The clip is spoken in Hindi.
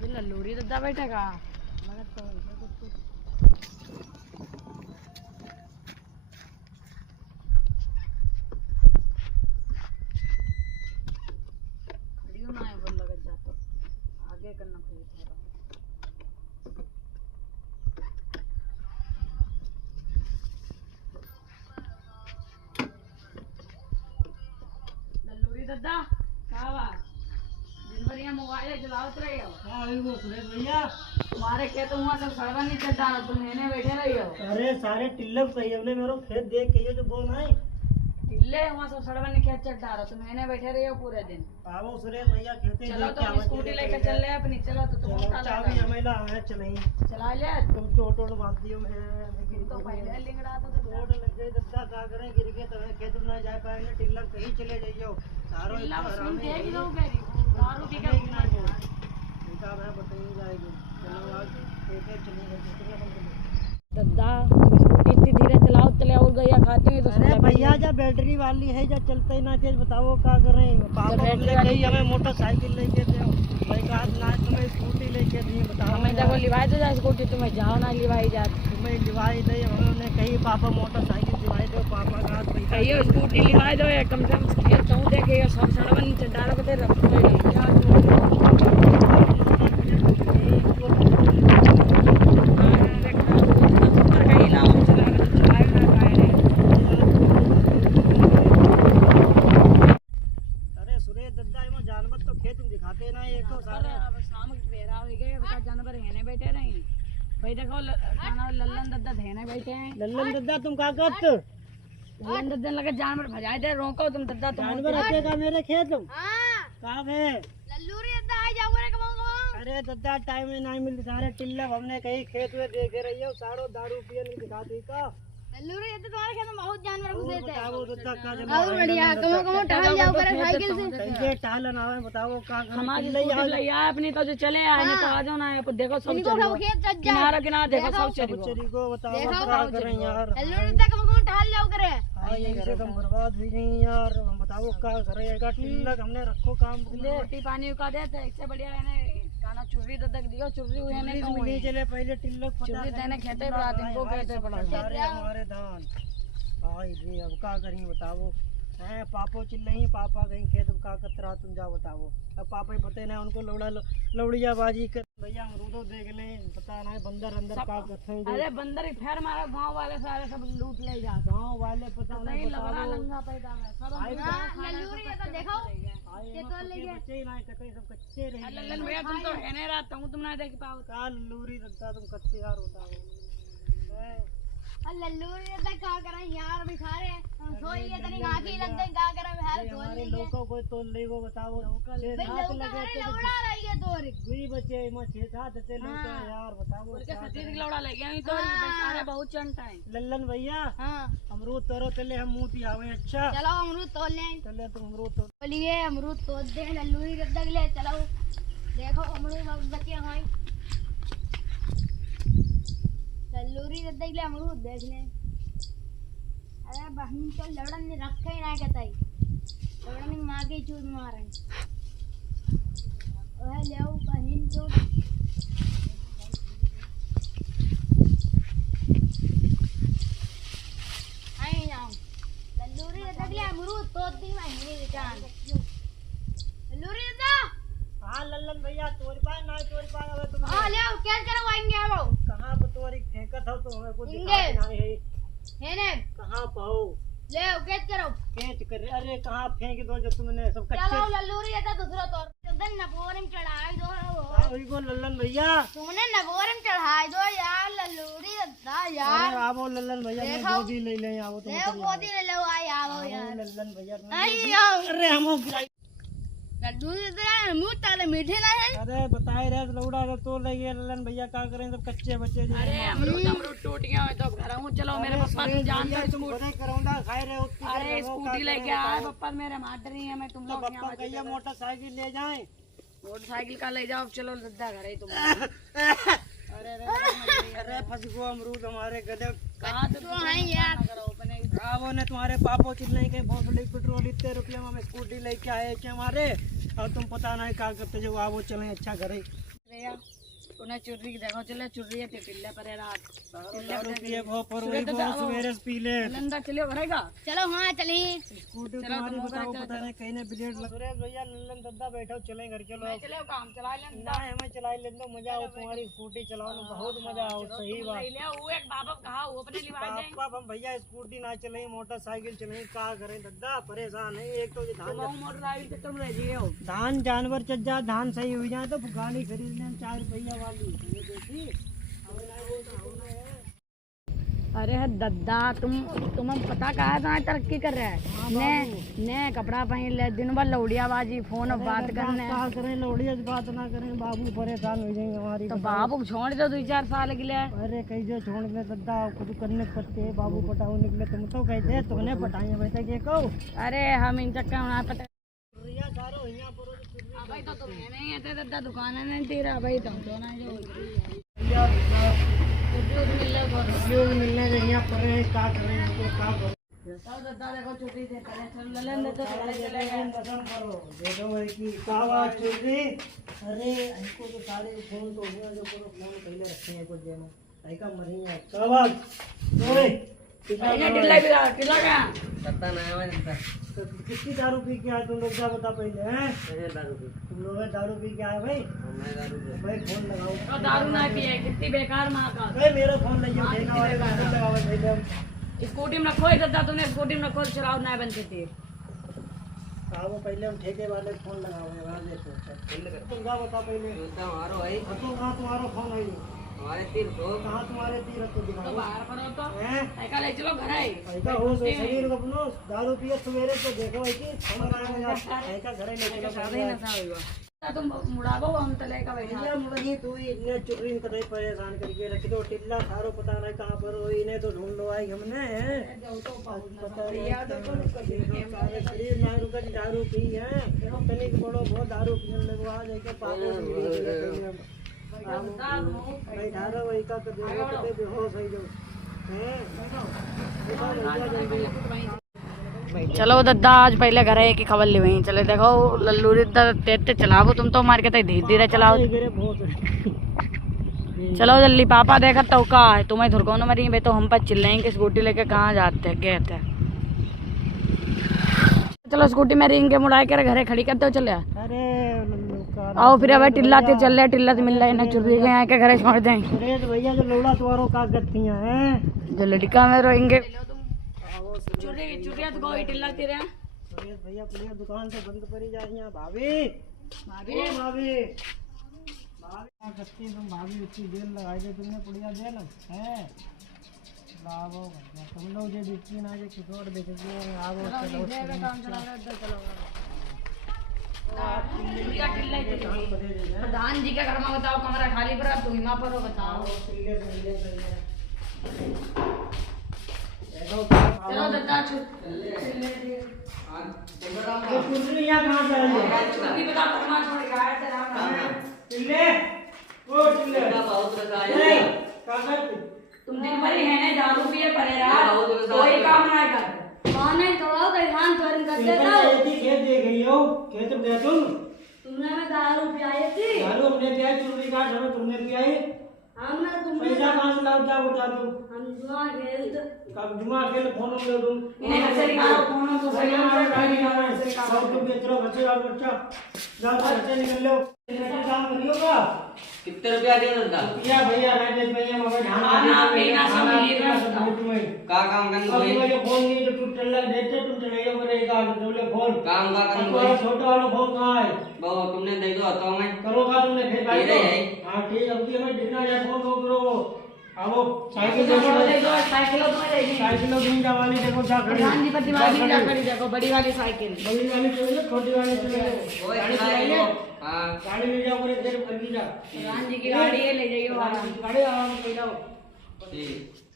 ये लल्लूरी दद्दा बैठेगा लगत तो कुछ खड़ियो ना है वो लगत जाता आगे करना पड़ेगा थोड़ा। लल्लूरी दद्दा क्या बात दिन भर यहाँ मोबाइल चलावत रही हो? हाँ वो सुरेश भैया तुम्हारे खेत हुआ सब सड़वा नहीं चढ़ा तुम लेने बैठे रही हो? अरे सारे टिल्लक सही हमने मेरे खेत देख के ये जो बोल है टिल्ले हुआ सब सड़वा नहीं खेत चढ़ा रहा तुम लेने बैठे रही हो पूरे दिन। आओ सुरेश भैया खेते चलो देख तो के हम आवाज स्कूटी लेकर चल रहे अपनी। चलो तो तुम उठा चाबी लो हमें ला है चले चला ले तुम चोट वोट बांध दियो मैं तो पहले लिंगड़ा तो चोट लग गई दद्दा का करें गिर गए तो खेत में ना जा पाएंगे टिल्लक कहीं चले जाइयो सारो टिल्ला इतना सुन आराम के है कि लोग कह रही दारू पी के घूमना है। बेटा मैं बताइए जाएगी चलो आज खेते चलेंगे दद्दा तुम स्कूटी इतनी धीरे चलाओ चले और गया खाती हुई तो अरे भैया जब बैटरी वाली है जब चलते ही ना तेज बताओ क्या करें पापा बैटरी बोले कहीं हमें मोटरसाइकिल लेके दो भाई कहा ना तुम्हें स्कूटी लेके दी बताओ हमें देखो लिवाई तो जा स्कूटी तुम्हें जाओ ना लिवाई जा तुम्हें दिवाई दे उन्होंने कही पापा मोटरसाइकिल दिवाई दो पापा का कहियो स्कूटी लिवाई दो या कम से कम ये तो देखे ये सब सड़वन चढ़ा के तेरे रखो अरे सुरेश दद्दा में जानवर तो खेत में दिखाते ना एक तो सारे अब शाम बेरा हो गए बता जानवर हेने बैठे रही भाई देखो लल्लन दद्दा धेने बैठे हैं। लल्लन दद्दा तुम क्या करत लल्लन दद्दा लगे जानवर भजाए दे रोको तुम दद्दा तुम जानवर आते का मेरे खेत कहाँ है लल्लूरी दद्दा आ जाओ रे कमाओ। अरे दद्दा टाइम में नहीं मिलती सारे टिल्लक हमने कहीं खेत में देखे रही हो सारो दारू पिए नहीं दिखाती का लल्लूरी दद्दा तुम्हारे खेत में बहुत जानवर घुसे थे। बताओ दद्दा का बहुत बढ़िया कमाओ टहल जाओ करे साइकिल से कैसे टहल ना आवे बताओ का हमारी स्कूटी ले आए अपनी तो जो चले आए नहीं तो आ जाओ ना देखो सब चल किनारा किनारा देखो सब चल चरी को बताओ क्या करें यार लल्लूरी दद्दा कमाओ टहल जाओ करे हाँ यही से तुम बर्बाद हुई नहीं यार हम बताओ क्या करेगा टिल्लक हमने रखो काम रोटी पानी का देते इससे बढ़िया है खाना चुर्री दद्दा दियो चुर्री हुई है नहीं चले पहले टिल्लक चुर्री देने खेते बड़ा दिन को कहते बड़ा सारे हमारे धान भाई जी अब क्या करें बताओ हैं पापो चिल्लाई पापा कहीं खेत का कतरा तुम जाओ बताओ अब पापा ही पते ना उनको लौड़िया बाजी कर भैया अमरूदो देख ले पता नहीं बंदर अंदर का करते हैं अरे बंदर ही फेर मारा गांव वाले सारे सब लूट ले जा गाँव वाले पता नहीं लबड़ा लंगा पैदा है सब लल्लूरी तो देखो ये तो बच्चे ही ना कते सब कच्चे रहे लल्लन भैया तुम तो है नहीं रहता हूं तुम ना देख पाओ का लूरी दद्दा तुम कच्चे यार बताओ लल्लूरी दद्दा क्या करें यार बेचारे हम सोइए तनी आंखी लग गई क्या करें यार सोल हमारे लोगों को तोल ले वो बताओ भाई लौड़ा रही है तोरी दुई बच्चे में 6-7 थे लोग यार बताओ उसके सतीश लौड़ा ले गया तो बेचारे बहुत चंटा है। लल्लन भैया हां अमरूद तोरो चले हम मुंह पियावे अच्छा चलो अमरूद तोड़ ले चले तुम अमरूद तोड़ बोलिए अमरूद तोड़ दे लल्लूरी दद्दा के लिए चलो देखो अमरूद बच्चे हैं लल्लूरी दद्दा के लिए अमरूद देख ले। अरे बहन तो लड़न ने रखे ही ना कहताई लड़न ने मां की चूत मारे ओए ले आओ बहन तो आई जाओ लल्लूरी दद्दा के लिए अमरूद तोड़ दी मैं जान लल्लूरी दद्दा हां लल्लन भैया तोरी पाए ना तोरी पाए अब तुम हां ले आओ क्या करवाएंगे आओ कहां पर तोरी फेंकत हो तो हमें कुछ दिखा नहीं है ने कहां पाओ ले आओ क्या करो खेत कर अरे कहां फेंक दो जो तुमने सब कच्चे चलो लल्लूरी दद्दा दूसरा तोड़ दन नबोरम चढ़ाई दो वही को लल्लन भैया तुमने नबोरम चढ़ाई दो यार लल्लूरी दद्दा यार अरे आवो लल्लन भैया मैं गोदी ले ले आवो तुम ले गोदी ले लो आई आओ यार लल्लन भैया आई आओ अरे हम लल्लूरी दद्दा मुंह ताले मीठे ना है। अरे बताए रे लौड़ा रे तो ले गए लल्लन भैया क्या करें सब कच्चे बच्चे जो अरे अमरूद टूट गया है तो घर हूं चलो मेरे पापा तुम जान दो तुम बड़े करौंदा खाए रहे उसकी अरे स्कूटी लेके आए पापा मेरे मार रही है मैं तुम लोग पापा कहिए मोटरसाइकिल ले जाएं मोटरसाइकिल का ले जाओ चलो दद्दा घर है तुम अरे फंस गो अमरूद हमारे गले कहां तो है यार वो ने तुम्हारे पापो चिल्लाई के बहुत बड़ी पेट्रोल इतने रुपये में हम स्कूटी लेके आए कि हमारे और तुम पता नहीं क्या करते जो वो चले अच्छा करे उन्हें चुर्री देखो चले चुर्री है टिल्ला पर रात दारू पिए भो पर वही भो सवेरे से पी ले नंदा चलियो भरेगा चलो हाँ चली स्कूटी तुम्हारी बताओ पता नहीं कहीं ने ब्लेड लग सुरेश भैया नंदन दद्दा बैठो चले घर के लोग चलो काम चला ले ना हमें चला ले दो मजा आओ तुम्हारी स्कूटी चलाने में बहुत मजा आओ सही बात ले वो एक बाबा कहा वो अपने लिए भाई दें पापा हम भैया स्कूटी ना चले मोटरसाइकिल चले का करें दद्दा परेशान है एक तो ये धान मोटरसाइकिल से तुम रह जिए हो धान जानवर चल जा धान सही हुई जाए तो गाड़ी खरीदने में 4 रुपया वाली ये देखी अरे दद्दा तुम पता कहा था तरक्की कर रहा है ने कपड़ा पहन ले दिन भर लौड़ियाबाजी फोन बात करने क्या करें लौड़िया से बात ना करें बाबू परेशान हो जाएंगे हमारी तो बाबू छोड़ दो 2-4 साल के लिए अरे कहीं जो छोड़ दे दद्दा कुछ करने पड़ते बाबू पटाओ निकले तुम तो कहते तुमने पटाई वैसे के कहो अरे हम इन चक्कर में पता सारो यहाँ पर भाई तो तुम्हें नहीं है दद्दा दुकान नहीं तेरा भाई तुम तो ना जो मिलने के यहाँ पर क्या करें क्या करें दद्दा देखो छुट्टी दे करे चल ले तो चले गए पसंद करो देखो भाई की क्या बात चल रही अरे हमको तो सारे फोन तो हुआ जो पूरा फोन पहले रखे हैं कुछ देना भाई का मरी है क्या बात ओए टिल्ला का पता नहीं है इनका तो कितनी दारू पी के आए तुम लोग क्या बता पहले हैं ये दारू पी तुम लोग दारू पी के आए भाई मैं दारू पी भाई फोन लगाओ तो दारू ना पिए कितनी बेकार माँ का भाई मेरा फोन ले जाओ देना वाले का फोन लगाओ भाई तुम स्कूटी में रखो दद्दा तूने स्कूटी में रखो चलाओ ना बनते थे कहा वो पहले हम ठेके वाले फोन लगाओ वहां देखो तुम क्या बता पहले हमारो भाई तो कहाँ तुम्हारा फोन है हमारे तीर तो कहाँ तुम्हारे तीरथ को तो दिखाओ बाहर पड़ो तो हैं ऐका ले चलो घर है ऐसा हो सो शरीर को अपनो दारू पिए सवेरे तो देखो है कि खाना खाने में ऐसा घरे ले चलो शादी नशा हुआ तुम मुड़ाबो हम तले का बैठा ये मुझे तू इतने चुर्री में कतई परेशान करके रख दो टिल्ला सारो पता नहीं कहाँ पर हो इन्हें तो ढूंढ लो आई हमने पता नहीं सारे शरीर ना रुका दारू पी है तनिक बड़ो बहुत दारू पीने लगो आ जाके पागल भाई धारा वही का कर दे कते बेहोश हो जाओ हैं चलो दद्दा आज पहले घर है की खबर ली वहीं चले देखो लल्लू तेज चलाओ तुम तो मार के धीरे धीरे चलाओ चलो जल्दी पापा देखा तो का है तुम्हें धुरकों मरी भाई तो हम पर चिल्लाएंगे स्कूटी लेके कहाँ जाते गए थे चलो स्कूटी में रिंग के मुड़ा के घरे खड़ी कर दो चले अरे आओ फिर अब टिल्ला ते चल रहे टिल्ला मिल रहा है ना चुर्री के आके घरे छोड़ दें सुरेश भैया जो लौड़ा तुम्हारो का गत्तियां हैं जो लड़का में रोएंगे चुर्रिया तो कोई टिल्ला तेरे सुरेश भैया प्लीज दुकान से बंद करी जा रही हैं भाभी भाभी भाभी भाभी गत्ती तुम भाभी इतनी देर लगाई दे तुमने पुड़िया दे ना है लाओ भैया तुम लोग जो बिक्री ना जो किसी और बेच दो आओ चलो प्रधान जी के घर में बताओ कमरा खाली पर तू ही पर हो बताओ चलो दद्दा कुर्सियां कहाँ पे है छुट्टी बता फरमा छोड़ गाय चला चिल्ले ओ चिल्ले बहुत रजाया कागज तुम दिन भर ही है ना दारू पिए पड़े रहा कोई काम ना कर माने तो आओ ध्यान कर देता खेत दे गई हो खेत में गए तुमने में दारू पियाई थी दारू हमने पिया चुर्री काट हमें तुमने पियाई हमने तुमने पैसा कहाँ से लाओ क्या बता दो हम जुआ खेल कब जुमा के फोन में दे दूं इन्हें घर से निकालो फोन तो सही हमारे गाड़ी है निकालो ऐसे काम तुम बेच रहे हो बच्चे और बच्चा जाओ तो बच्चे निकल लो काम करियोगा कितने रुपया दे दद्दा भैया भैया राजेश भैया मगर खाना पीना सब मिलेगा तुम्हें का काम करने अब कोई मुझे फोन नहीं तो तू चल देते तुम चले मेरे का बोले फोन काम का करने तुम्हारा कोई छोटा वाला फोन कहाँ है वो तुमने दे दो तो मैं करोगा तुमने फिर भाई दे रहे हां ठीक अब हमें दिखना है फोन करो आओ साइकिल साइकिल तो दे दी साइकिल दिन वाली देखो जा खड़ी प्रधान जी प्रतिमा भी जा खड़ी देखो बड़ी वाली साइकिल बड़ी वाली चले छोटी वाली चले ओए गाड़ी चलाइए चलाइए हां गाड़ी ले जाओ पूरे देर भर की जा प्रधान जी की गाड़ी है ले जाइए गाड़ी आराम से ले जाओ ठीक